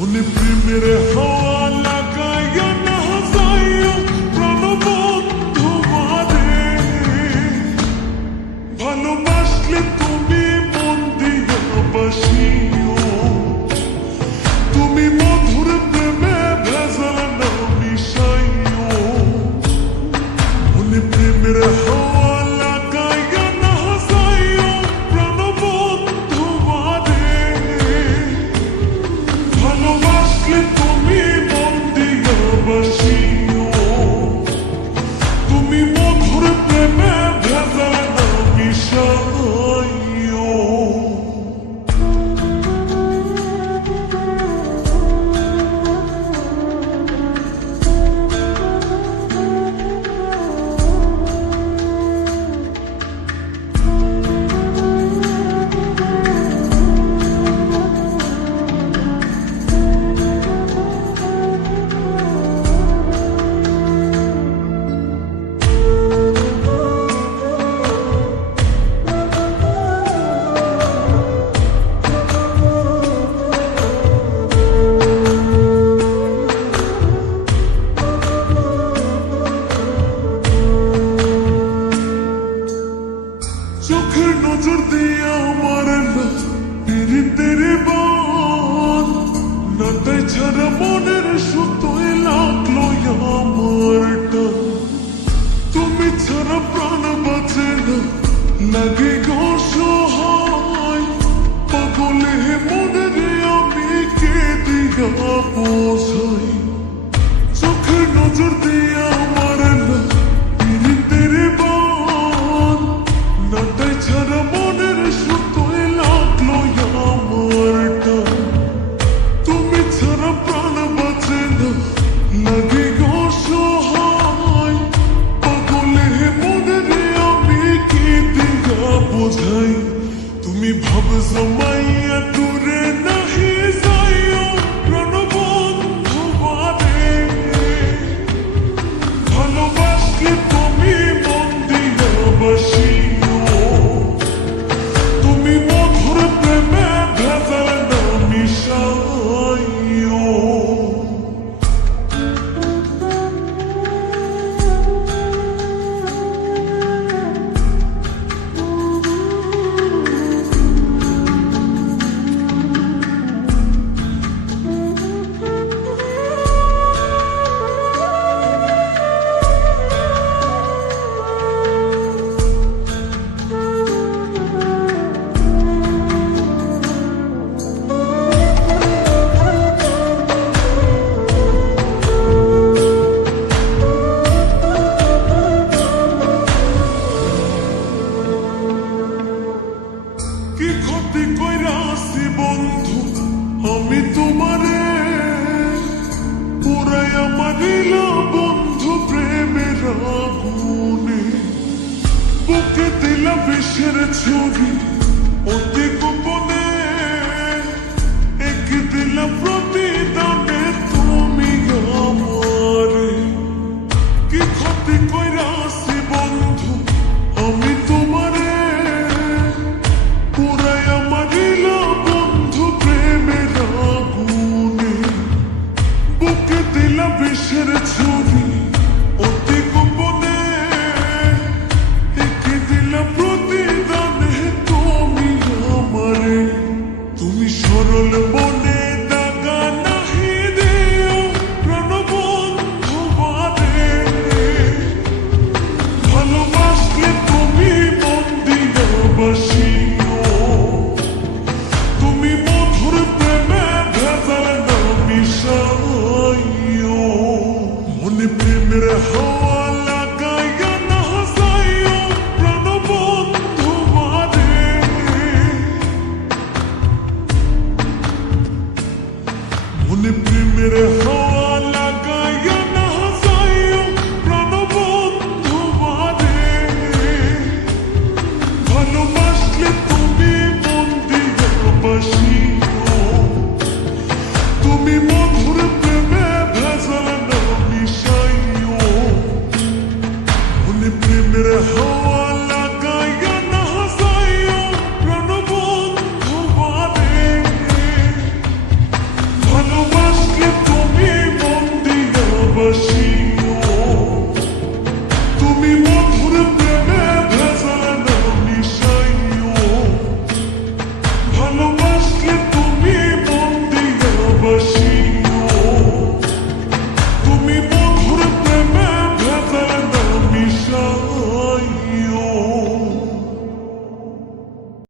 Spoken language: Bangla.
মনে প্রেমের হাওয়া লাগাইয়া না যাইও প্রাণবন্ধু মারে, ভালোবাসলে তুমি মন দিয়া বাসিও, তুমি মধুর প্রেমে ভেজাল না মিশাইও। মনে প্রেমের হাওয়া লাগাইয়া না যাইও প্রাণবন্ধু মারে, ভালোবাসলে তুমি মন দিয়া বাসিও, তুমি মধুর প্রেমে ভেজাল না মিশাইও। চোখের নজর দিয়ে আমার পীড়িতের বান নাটাই ছাড়া মনের সুতোয় লাগলো আমার টান, তুমি ছাড়া প্রাণ বাঁচে না লাগে গো সহায়, পাগলে মনের আমি কে দিয়া বোঝাই। চোখের নজর দিয়ে আমার পীড়িতের বান নাটাই ছাড়া মনের সুতোয় লাগলো আমার টান, তুমি ছাড়া প্রাণ বাঁচে না লাগে গো সহায়, পাগলে মনের আমি কি দিয়া বোঝাই। তুমি ভাব জমাইয়া দূরে নাহি যাইও প্রাণবন্ধু মারে, ভালোবাসলে তুমি মন দিয়া বাসিও, তুমি মধুর প্রেমে ভেজাল না মিশাইও। কি ক্ষতি কইরাছি বন্ধু আমি তোমারে, পুরাইয়া মারিলা বন্ধু প্রেমের আগুনে, বুকে দিলা বিষের ছুরি অতি গোপনে, একে দিলা প্রতিদানে তুমি আমারে। কি ক্ষতি কইরাছি বন্ধু আমি তোমারে, পুরাইয়া মারিলা বন্ধু প্রেমের আগুনে, বুকে দিলা বিষের ছুরি অতি গোপনে, একে দিলা প্রতিদানে তুমি আমারে। তুমি সরল মনে দাগা নাহি দিও প্রাণবন্ধু মারে, ভালোবাসলে তুমি মন দিয়া বাসিও, তুমি মধুর প্রেমে ভেজাল না মিশাইও। মনে প্রেমের হাওয়া লাগাইয়া না যাইও প্রাণবন্ধু মারে, মনে প্রেমের হাওয়া লাগাইয়া না যাইও প্রাণবন্ধু মারে, ভালোবাসলে তুমি মন দিয়া বাসিও। ভালোবাসি